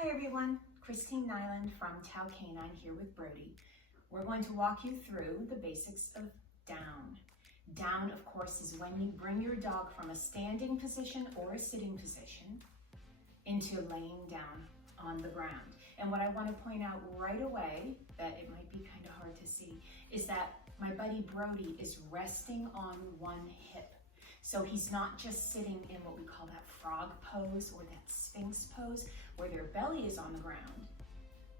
Hi everyone, Christine Nyland from Tau Canine here with Brody. We're going to walk you through the basics of down. Down, of course, is when you bring your dog from a standing position or a sitting position into laying down on the ground. And what I want to point out right away, that it might be kind of hard to see, is that my buddy Brody is resting on one hip. So he's not just sitting in what we call that frog pose or that sphinx pose where their belly is on the ground,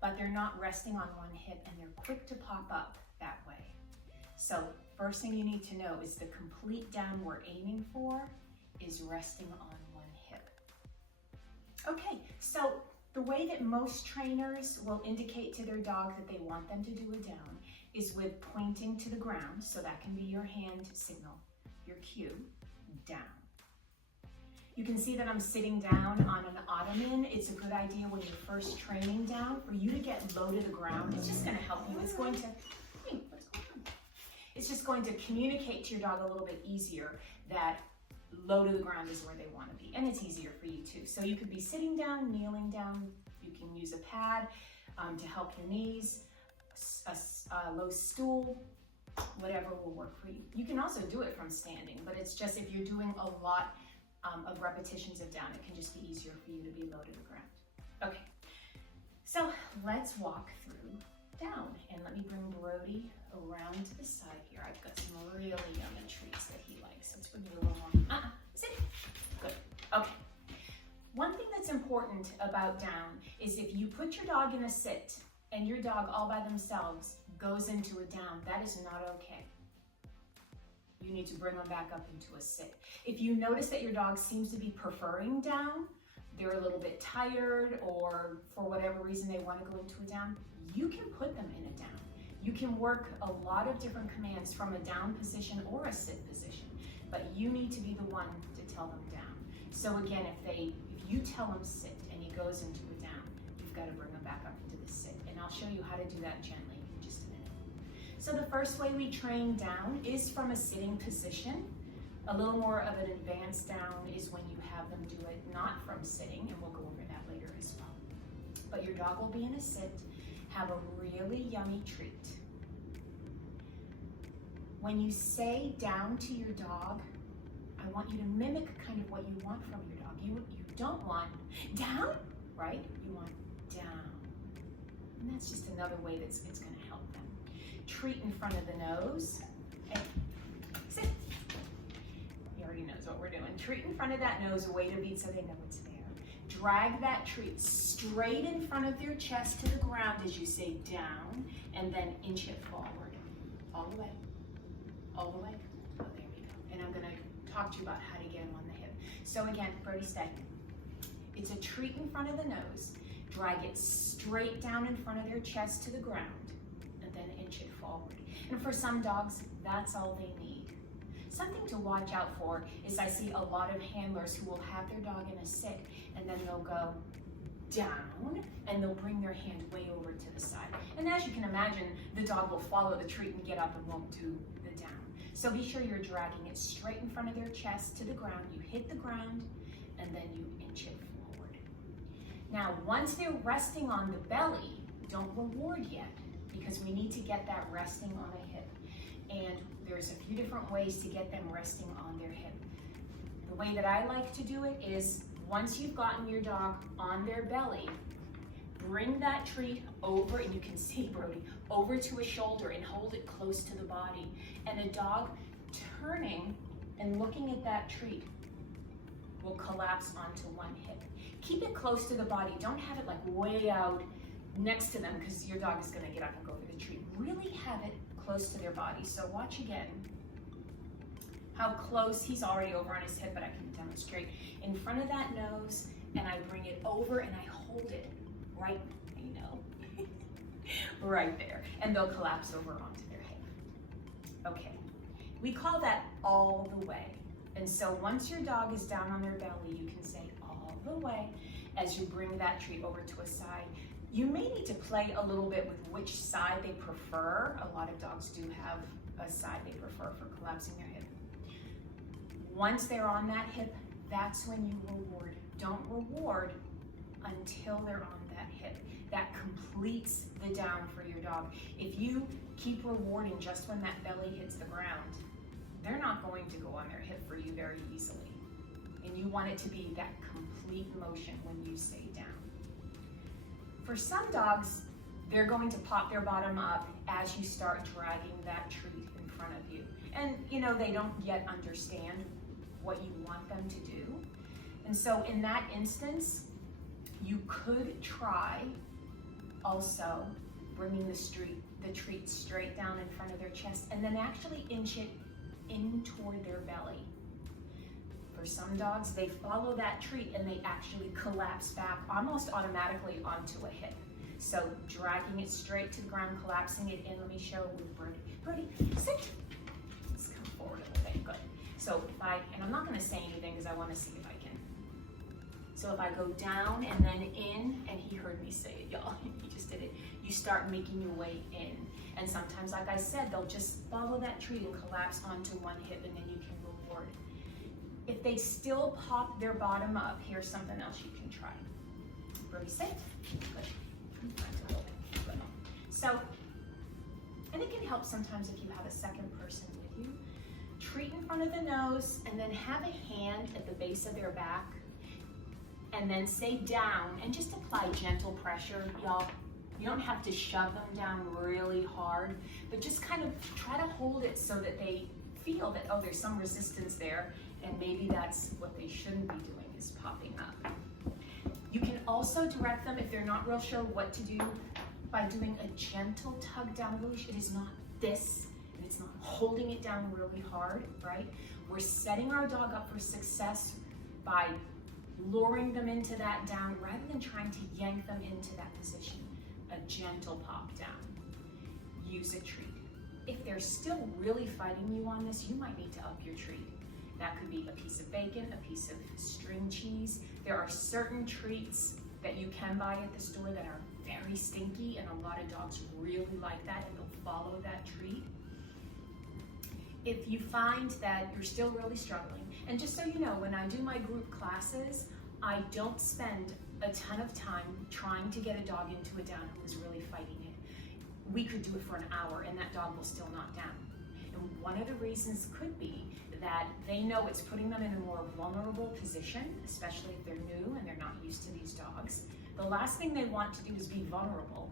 but they're not resting on one hip and they're quick to pop up that way. So first thing you need to know is the complete down we're aiming for is resting on one hip. Okay, so the way that most trainers will indicate to their dog that they want them to do a down is with pointing to the ground. So that can be your hand signal, your cue, down. You can see that I'm sitting down on an ottoman. It's a good idea when you're first training down for you to get low to the ground. It's just going to help you. It's going to, hey, what's going on? It's just going to communicate to your dog a little bit easier that low to the ground is where they want to be. And it's easier for you too. So you could be sitting down, kneeling down. You can use a pad to help your knees, a low stool, whatever will work for you. You can also do it from standing, but it's just if you're doing a lot of repetitions of down, it can just be easier for you to be low to the ground. Okay, so let's walk through down, and let me bring Brody around to the side here. I've got some really yummy treats that he likes. Let's bring you a little more. Sit. Good. Okay. One thing that's important about down is if you put your dog in a sit and your dog all by themselves goes into a down, that is not okay. You need to bring them back up into a sit. If you notice that your dog seems to be preferring down, they're a little bit tired, or for whatever reason they want to go into a down, you can put them in a down. You can work a lot of different commands from a down position or a sit position, but you need to be the one to tell them down. So again, if you tell him sit and he goes into a down, you've got to bring him back up into the sit. And I'll show you how to do that gently in just a minute. So the first way we train down is from a sitting position. A little more of an advanced down is when you have them do it not from sitting, and we'll go over that later as well. But your dog will be in a sit, have a really yummy treat. When you say down to your dog, I want you to mimic kind of what you want from your dog. You don't want down, right? You want down. And that's just another way that's it's going to help them. Treat in front of the nose. Hey, sit. He already knows what we're doing. Treat in front of that nose, wait a beat so they know it's there. Drag that treat straight in front of their chest to the ground as you say down, and then inch it forward. All the way. All the way. Oh, there we go. And I'm going to talk to you about how to get them on the hip. So again, Brody, stay. It's a treat in front of the nose. Drag it straight down in front of their chest to the ground, and then inch it forward. And for some dogs, that's all they need. Something to watch out for is I see a lot of handlers who will have their dog in a sit, and then they'll go down, and they'll bring their hand way over to the side. And as you can imagine, the dog will follow the treat and get up and won't do the down. So be sure you're dragging it straight in front of their chest to the ground. You hit the ground, and then you inch it forward. Now, once they're resting on the belly, don't reward yet, because we need to get that resting on a hip. And there's a few different ways to get them resting on their hip. The way that I like to do it is once you've gotten your dog on their belly, bring that treat over, and you can see Brody, over to a shoulder and hold it close to the body. And the dog turning and looking at that treat will collapse onto one hip. Keep it close to the body. Don't have it like way out next to them because your dog is going to get up and go for the treat. Really have it close to their body. So watch again how close. He's already over on his hip, but I can demonstrate in front of that nose, and I bring it over and I hold it right, right there, and they'll collapse over onto their hip. Okay, we call that all the way. And so once your dog is down on their belly, you can say all the way as you bring that treat over to a side. You may need to play a little bit with which side they prefer. A lot of dogs do have a side they prefer for collapsing their hip. Once they're on that hip, that's when you reward. Don't reward until they're on that hip. That completes the down for your dog. If you keep rewarding just when that belly hits the ground, they're not going to go on their hip for you very easily. And you want it to be that complete motion when you say down. For some dogs, they're going to pop their bottom up as you start dragging that treat in front of you. And they don't yet understand what you want them to do. And so in that instance, you could try also bringing the treat straight down in front of their chest and then actually inch it in toward their belly. For some dogs, they follow that treat and they actually collapse back almost automatically onto a hip. So dragging it straight to the ground, collapsing it in. Let me show with Brody. Brody, sit. Let's come forward a little bit. Good. So and I'm not going to say anything because I want to see if I can. So if I go down and then in, and he heard me say it, y'all, he just did it. You start making your way in. And sometimes, like I said, they'll just follow that treat and collapse onto one hip, and then you can reward. If they still pop their bottom up, here's something else you can try. Brody, sit. Good. So, and it can help sometimes if you have a second person with you. Treat in front of the nose and then have a hand at the base of their back and then say down and just apply gentle pressure, y'all. You don't have to shove them down really hard, but just kind of try to hold it so that they feel that, oh, there's some resistance there, and maybe that's what they shouldn't be doing is popping up. You can also direct them if they're not real sure what to do by doing a gentle tug down of the leash. It is not this, and it's not holding it down really hard, right? We're setting our dog up for success by luring them into that down rather than trying to yank them into that position. A gentle pop down. Use a treat. If they're still really fighting you on this, you might need to up your treat. That could be a piece of bacon, a piece of string cheese. There are certain treats that you can buy at the store that are very stinky, and a lot of dogs really like that and they'll follow that treat. If you find that you're still really struggling, and just so you know, when I do my group classes, I don't spend a ton of time trying to get a dog into a down who is really fighting it. We could do it for an hour and that dog will still not down. And one of the reasons could be that they know it's putting them in a more vulnerable position, especially if they're new and they're not used to these dogs. The last thing they want to do is be vulnerable,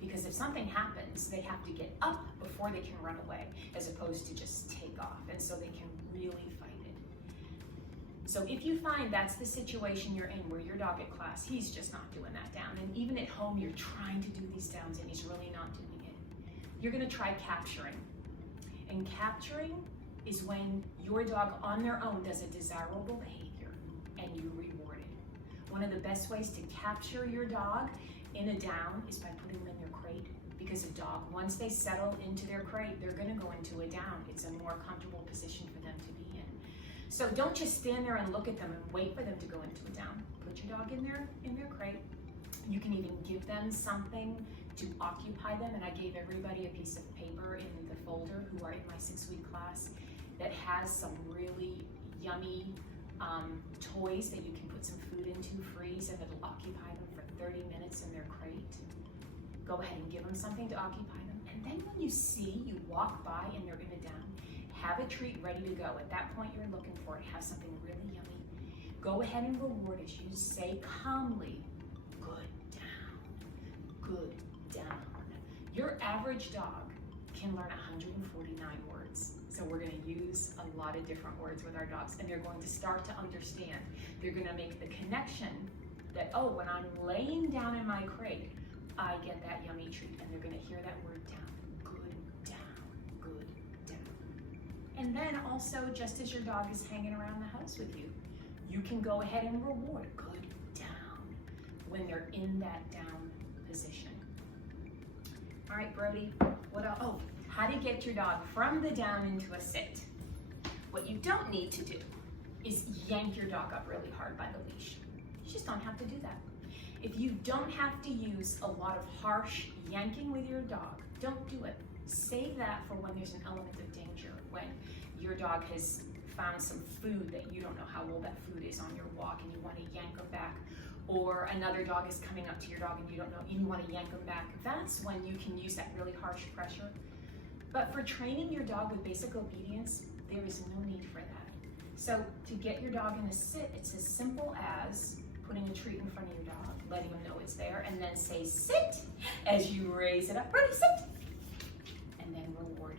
because if something happens, they have to get up before they can run away, as opposed to just take off, and so they can really fight it. So if you find that's the situation you're in, where your dog at class, he's just not doing that down, and even at home you're trying to do these downs and he's really not doing it, you're gonna try capturing. And capturing is when your dog on their own does a desirable behavior and you reward it. One of the best ways to capture your dog in a down is by putting them in your crate, because a dog, once they settle into their crate, they're gonna go into a down. It's a more comfortable position for them to be in. So don't just stand there and look at them and wait for them to go into a down. Put your dog in their crate. You can even give them something to occupy them, and I gave everybody a piece of paper in the folder who are in my 6-week class that has some really yummy toys that you can put some food into, freeze, and it'll occupy them for 30 minutes in their crate. Go ahead and give them something to occupy them. And then when you walk by and they're in a down, have a treat ready to go. At that point you're looking for it, have something really yummy. Go ahead and reward as you say calmly, good down, good down. Your average dog can learn 149 words. So we're gonna use a lot of different words with our dogs, and they're going to start to understand. They're gonna make the connection that, oh, when I'm laying down in my crate, I get that yummy treat, and they're gonna hear that word down, good down, good down. And then also, just as your dog is hanging around the house with you, you can go ahead and reward good down when they're in that down position. All right, Brody, what else? Oh, how to get your dog from the down into a sit. What you don't need to do is yank your dog up really hard by the leash. You just don't have to do that. If you don't have to use a lot of harsh yanking with your dog, don't do it. Save that for when there's an element of danger, when your dog has found some food that you don't know how old that food is on your walk and you want to yank her back, or another dog is coming up to your dog and you don't know, and you want to yank them back, that's when you can use that really harsh pressure. But for training your dog with basic obedience, there is no need for that. So to get your dog in a sit, it's as simple as putting a treat in front of your dog, letting them know it's there, and then say sit as you raise it up. Ready, sit, and then reward.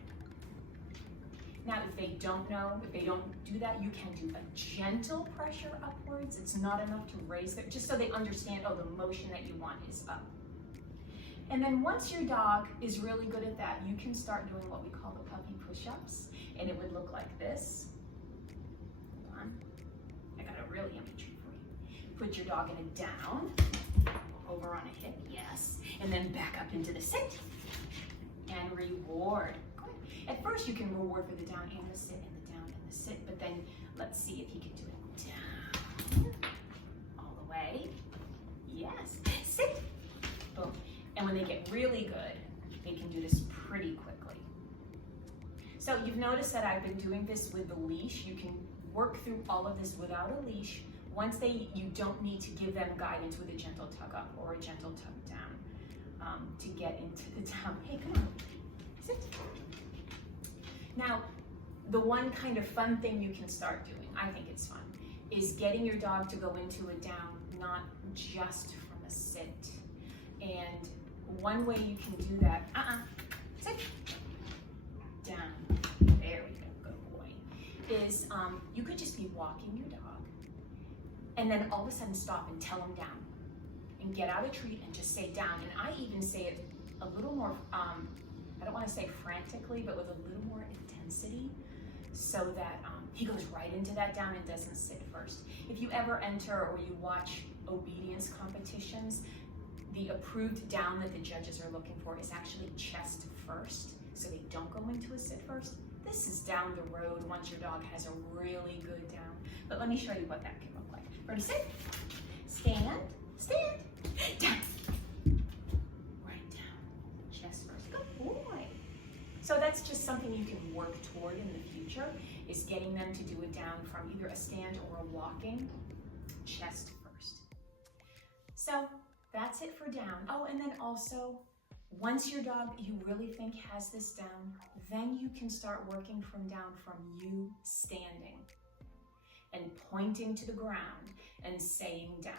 Now, if they don't know, if they don't do that, you can do a gentle pressure upwards. It's not enough to raise it, just so they understand, oh, the motion that you want is up. And then once your dog is really good at that, you can start doing what we call the puppy push-ups, and it would look like this. Hold on, I got a really yummy treat for you. Put your dog in a down, over on a hip, yes, and then back up into the sit, and reward. At first, you can reward for the down and the sit, and the down and the sit, but then let's see if he can do it down, all the way, yes, sit, boom. And when they get really good, they can do this pretty quickly. So you've noticed that I've been doing this with the leash. You can work through all of this without a leash. Once you don't need to give them guidance with a gentle tug up or a gentle tug down to get into the down. Hey, come on, sit. Now, the one kind of fun thing you can start doing, I think it's fun, is getting your dog to go into a down, not just from a sit. And one way you can do that, sit, down, there we go, good boy, is you could just be walking your dog and then all of a sudden stop and tell him down and get out a treat and just say down. And I even say it a little more, I don't want to say frantically, but with a little more intensity so that he goes right into that down and doesn't sit first. If you ever enter or you watch obedience competitions, the approved down that the judges are looking for is actually chest first, so they don't go into a sit first. This is down the road once your dog has a really good down. But let me show you what that can look like. Ready, sit, stand, stand, down, right down, chest first. Good boy. So that's just something you can work toward in the future, is getting them to do it down from either a stand or a walking, chest first. So that's it for down. Oh, and then also, once your dog you really think has this down, then you can start working from down from you standing and pointing to the ground and saying down.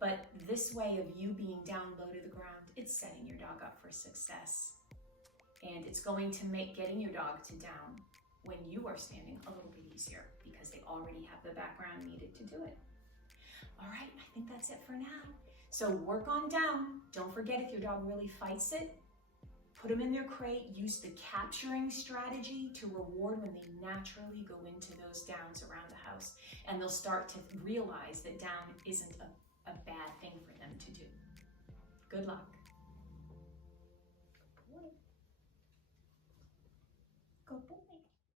But this way of you being down low to the ground, it's setting your dog up for success. And it's going to make getting your dog to down when you are standing a little bit easier because they already have the background needed to do it. All right, I think that's it for now. So work on down. Don't forget, if your dog really fights it, put them in their crate, use the capturing strategy to reward when they naturally go into those downs around the house, and they'll start to realize that down isn't a bad thing for them to do. Good luck.